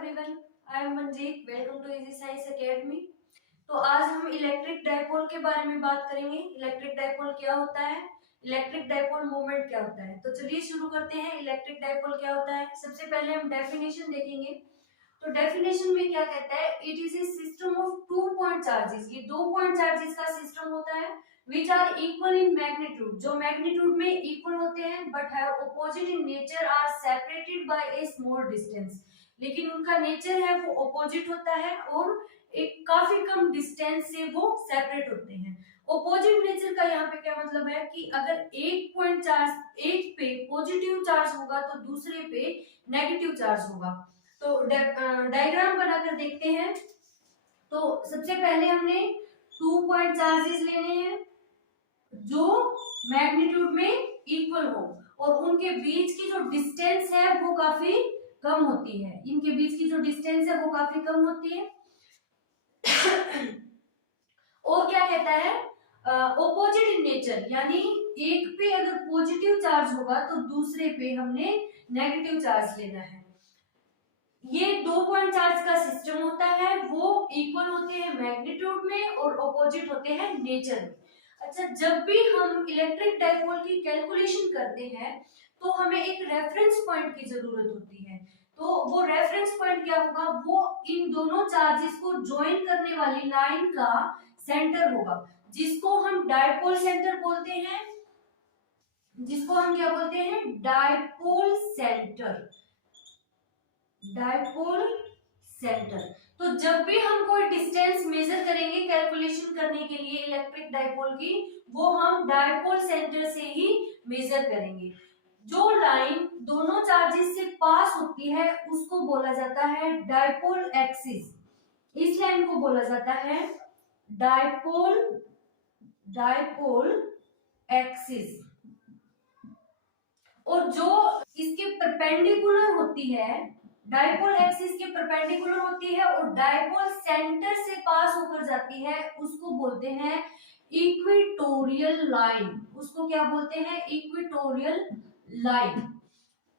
Everyone, I am Manjeet. Welcome to easy science academy. तो आज हम इलेक्ट्रिक डायपोल के बारे में बात करेंगे। इलेक्ट्रिक डायपोल क्या होता है, इलेक्ट्रिक डायपोल मूवमेंट क्या होता है। तो चलिए शुरू करते हैं। इलेक्ट्रिक डायपोल क्या होता है, सबसे पहले हम डेफिनेशन देखेंगे। तो डेफिनेशन में क्या कहता है, it is a system of two point charges. ये दो पॉइंट चार्जेस का सिस्टम होता है which are equal in magnitude, जो मैग्नीट्यूड में इक्वल होते हैं but have opposite in nature, are separated by a small distance. लेकिन उनका नेचर है वो ऑपोजिट होता है और एक काफी कम डिस्टेंस से वो सेपरेट होते हैं। ऑपोजिट नेचर का यहाँ पे क्या मतलब है कि अगर एक पॉइंट चार्ज एक पे पॉजिटिव चार्ज होगा तो दूसरे पे नेगेटिव चार्ज होगा। तो डायग्राम बनाकर देखते हैं। तो सबसे पहले हमने 2 पॉइंट चार्जेस लेने हैं जो मैग्नीट्यूड में इक्वल हो और उनके बीच की जो डिस्टेंस है वो काफी कम होती है। इनके बीच की जो डिस्टेंस है वो काफी कम होती है। और क्या कहता है, ऑपोजिट इन नेचर, यानी एक पे अगर पॉजिटिव चार्ज होगा तो दूसरे पे हमने नेगेटिव चार्ज लेना है। ये 2 पॉइंट चार्ज का सिस्टम होता है, वो इक्वल होते हैं मैग्नीट्यूड में और ऑपोजिट होते हैं नेचर में। अच्छा, जब भी हम इलेक्ट्रिक डायपोल की कैलकुलेशन करते हैं तो हमें एक रेफरेंस पॉइंट की जरूरत होती है। तो वो रेफरेंस पॉइंट क्या होगा, वो इन दोनों चार्जेस को ज्वाइन करने वाली लाइन का सेंटर होगा, जिसको हम डायपोल सेंटर बोलते हैं। जिसको हम क्या बोलते हैं, डायपोल सेंटर। Dipole centre. तो जब भी हम कोई डिस्टेंस मेजर करेंगे कैलकुलेशन करने के लिए इलेक्ट्रिक डायपोल की, वो हम डायपोल सेंटर से ही मेजर करेंगे। जो लाइन दोनों चार्जेस से पास होती है उसको बोला जाता है डायपोल एक्सिस। इस लाइन को बोला जाता है डायपोल डायपोल एक्सिस। और जो इसके परपेंडिकुलर होती है, डायपोल एक्सिस के परपेंडिकुलर होती है और डायपोल सेंटर से पास होकर जाती है, उसको बोलते हैं इक्वेटोरियल लाइन। उसको क्या बोलते हैं, इक्वेटोरियल लाइन।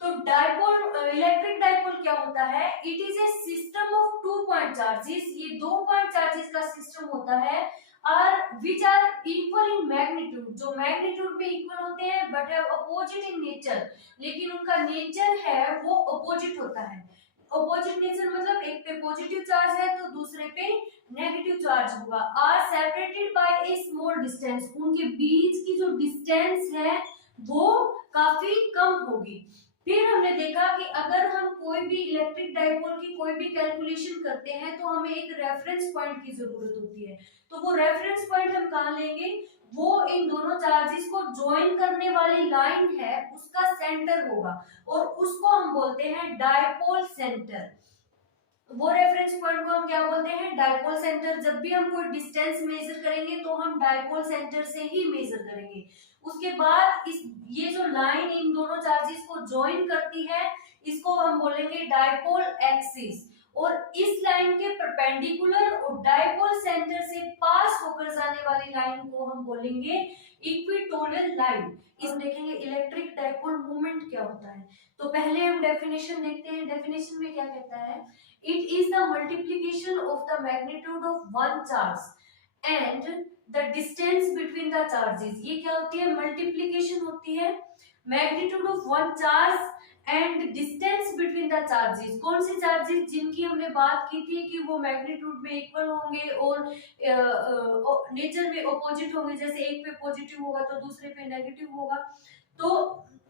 तो डायपोल, इलेक्ट्रिक डायपोल क्या होता है, it is a system of 2 point charges. ये 2 पॉइंट चार्जेस का सिस्टम होता है are which are equal in magnitude, जो मैग्नीट्यूड में इक्वल होते हैं but have opposite in nature, लेकिन उनका नेचर है वो अपोजिट होता है। अपोजिट नेचर मतलब एक पे पॉजिटिव चार्ज है तो दूसरे पे नेगेटिव चार्ज होगा। Are separated by a small distance, उनके बीच की जो डिस्टेंस है वो काफी कम होगी। फिर हमने देखा कि अगर हम कोई भी इलेक्ट्रिक डायपोल की कोई भी कैलकुलेशन करते हैं तो हमें एक रेफरेंस पॉइंट की जरूरत होती है। तो वो रेफरेंस पॉइंट हम कहाँ लेंगे, वो इन दोनों चार्जेस को ज्वाइन करने वाली लाइन है उसका सेंटर होगा और उसको हम बोलते हैं डायपोल सेंटर। वो रेफरेंस पॉइंट को हम क्या बोलते हैं, डायपोल सेंटर। जब भी हम कोई डिस्टेंस मेजर करेंगे तो हम डायपोल सेंटर से ही मेजर करेंगे। उसके बाद ये जो लाइन इन दोनों चार्जेस को ज्वाइन करती है इसको हम बोलेंगे डायपोल एक्सिस। और इस लाइन के परपेंडिकुलर और डायपोल सेंटर से पास होकर जाने वाली लाइन को हम बोलेंगे इक्वेटोरियल लाइन। इस देखेंगे इलेक्ट्रिक डायपोल मूवमेंट क्या होता है। तो पहले हम डेफिनेशन देखते हैं। डेफिनेशन में क्या कहता है, it is the multiplication of the magnitude of one charge and the distance between the charges। ये क्या होती है, मल्टीप्लीकेशन होती है magnitude of one charge and distance between the charges. कौन से चार्जेस, जिनकी हमने बात की थी कि वो मैग्नीट्यूड में इक्वल होंगे और नेचर में ऑपोजिट होंगे, जैसे एक पे पॉजिटिव होगा तो दूसरे पे नेगेटिव होगा। तो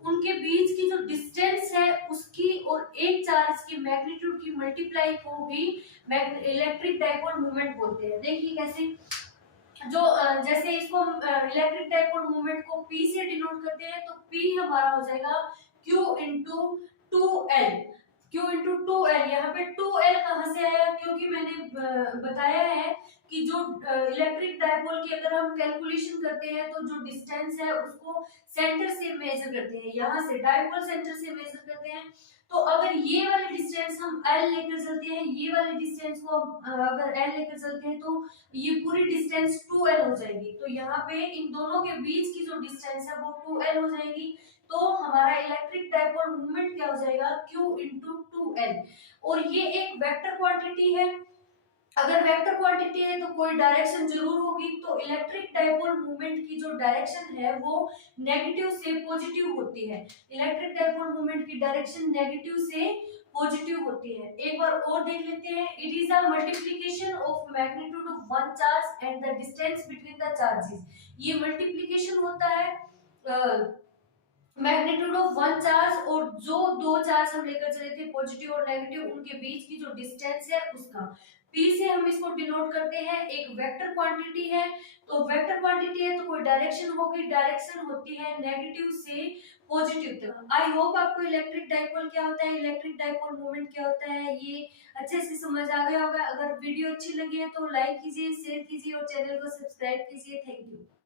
उनके बीच की जो डिस्टेंस है उसकी और एक चार्ज की मैग्नीट्यूड की मल्टीप्लाई को भी इलेक्ट्रिक डायपोल मूवमेंट बोलते हैं। देखिए कैसे, जो जैसे इसको इलेक्ट्रिक डायपोल मूवमेंट को P से डिनोट करते हैं तो P हमारा हो जाएगा Q into 2L। Q into 2L, यहाँ पे 2L कहाँ से आया, क्योंकि मैंने बताया है कि जो इलेक्ट्रिक डायपोल की अगर हम कैलकुलेशन करते हैं तो जो डिस्टेंस है उसको सेंटर से मेजर करते हैं, यहाँ से डायपोल सेंटर से मेजर करते हैं। तो अगर ये वाली डिस्टेंस हम L लेकर चलते हैं, ये वाली डिस्टेंस को अगर L लेकर चलते हैं तो ये पूरी डिस्टेंस 2L हो जाएगी। तो यहाँ पे इन दोनों के बीच की जो डिस्टेंस है वो 2L हो जाएगी। तो हमारा इलेक्ट्रिक डाइपोल मूवमेंट क्या हो जाएगा, Q इंटू 2L। और ये एक वेक्टर क्वांटिटी है, अगर वेक्टर क्वांटिटी है तो कोई डायरेक्शन जरूर होगी, तो इलेक्ट्रिक डाइपोल मूवमेंट की जो डायरेक्शन है वो नेगेटिव से पॉजिटिव होती है। इलेक्ट्रिक डाइपोल मूवमेंट की डायरेक्शन नेगेटिव से पॉजिटिव होती है। एक बार और देख लेते हैं। It is a multiplication of magnitude of one charge and the distance between the charges. ये मल्टीप्लिकेशन होता है मैग्नीट्यूड ऑफ वन चार्ज और जो दो चार्ज हम लेकर चले थे पॉजिटिव और नेगेटिव, उनके बीच की जो डिस्टेंस है उसका। P से हम इसको डिनोट करते हैं, एक वेक्टर क्वांटिटी है, तो वेक्टर क्वांटिटी है तो कोई डायरेक्शन होगी, डायरेक्शन होती है नेगेटिव से पॉजिटिव तक। आई होप आपको इलेक्ट्रिक डाइपोल क्या होता है, इलेक्ट्रिक डाइपोल मोमेंट क्या होता है, ये अच्छे से समझ आ गया होगा। अगर वीडियो अच्छी लगी है तो लाइक कीजिए, शेयर कीजिए और चैनल को सब्सक्राइब कीजिए। Thank you.